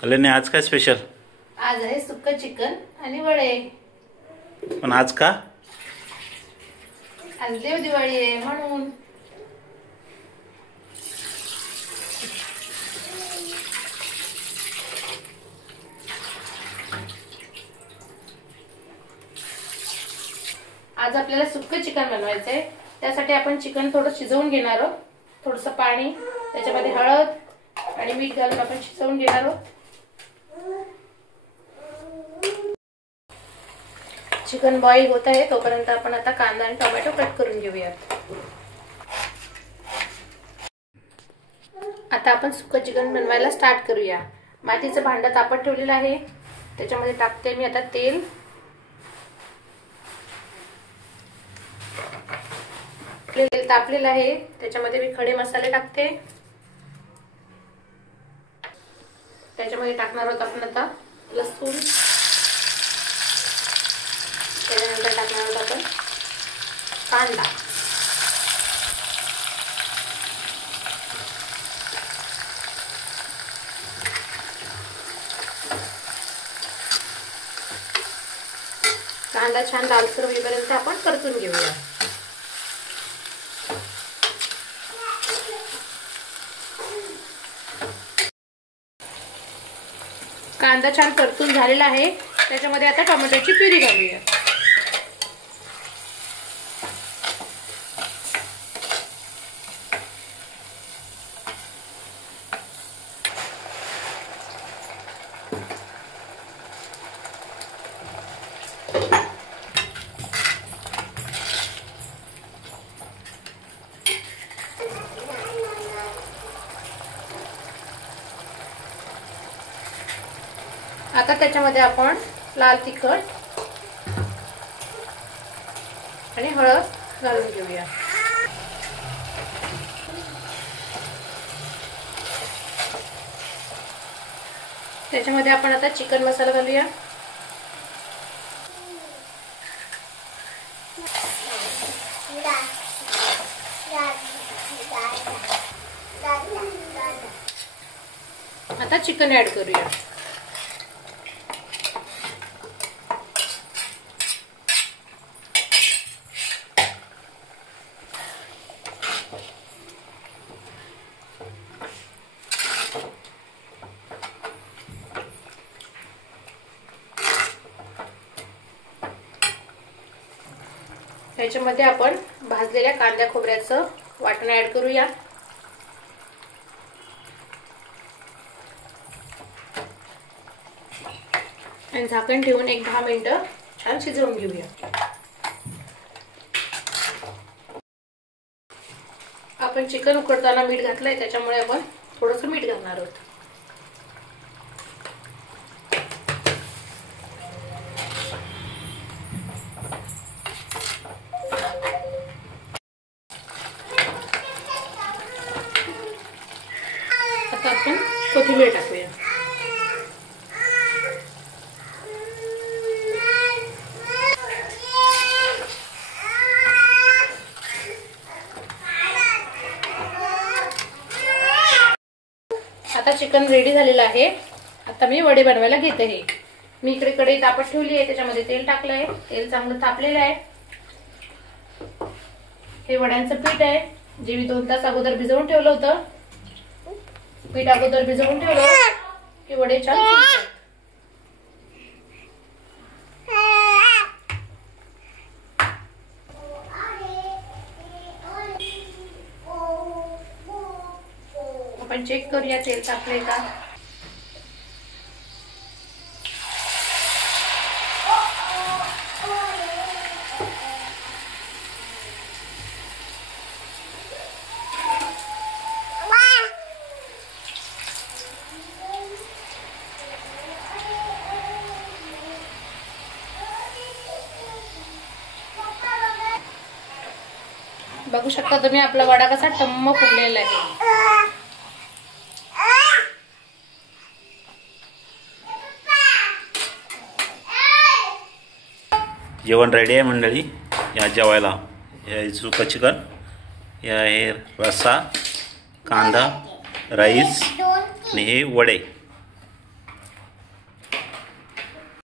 कल्याणी आज काय स्पेशल? आज आहे सुक्क चिकन आणि वडे। पण आज का? आज देव दिवाळी आहे म्हणून। आज आपल्याला सुक्क चिकन बनवायचं आहे। त्यासाठी आपण चिकन थोडं शिजवून घेणार आहोत। थोडंसं पाणी, त्याच्यामध्ये हळद आणि मीठ घालून आपण शिजवून घेणार आहोत। चिकन बॉईल होत आहे तोपर्यंत आपण आता कांदा आणि टोमॅटो कट करून घेऊयात। आता आपण सुक्क चिकन बनवायला स्टार्ट करूया। मातीचं भांडं तापत ठेवलेलं आहे, त्याच्यामध्ये टाकते मी आता तेल। तेल तापलेलं आहे, त्याच्यामध्ये मी खडे मसाले टाकते। त्याच्यामध्ये टाकणार आहोत आपण आता लसूण, त्याच्यानंतर टाकणार आहोत आपण कांदा, कांदा छान लालसर होईपर्यंत आपण परतून घेऊया। कांदा छान परतून झालेला आहे, त्याच्यामध्ये आता टोमॅटोची प्युरी घालूया। आता त्याच्यामध्ये आपण लाल तिखट आणि हळद घालून घेऊया। त्याच्यामध्ये आपण आता चिकन मसाला घालूया। आता चिकन ऍड करूया। त्याच्यामध्ये आपण भाजलेल्या कांदा खोबऱ्याचं वाटण ऍड करूया आणि झाकण ठेवून 1-10 मिनिटं छान शिजवून घेऊया। आपण चिकन उकडताना मीठ घातलंय, त्याच्यामुळे आपण थोडंसं मीठ घालणार आहोत। आता आपण कोथिंबीर टाकूया। आता चिकन रेडी झालेलं आहे। आता मी वडे बनवायला घेते आहे। मी इकडे कढई तापत ठेवली आहे, त्याच्यामध्ये तेल टाकलंय। तेल चांगलं तापलेलं आहे। हे वड्यांचं पीठ आहे, जे मी 2 तास अगोदर भिजवून ठेवलं होतं। पीठ अगोदर भिजवून ठेवलं की वडे छान फुगतात। आपण चेक करूया तेल तापले का। बघू शकता तुम्ही आपला वडा कसा टम्म फुगलेला आहे। जेवण रेडी आहे मंडळी, या जेवायला। हे सुक्क चिकन, हे आहे रस्सा, कांदा, राईस आणि हे वडे।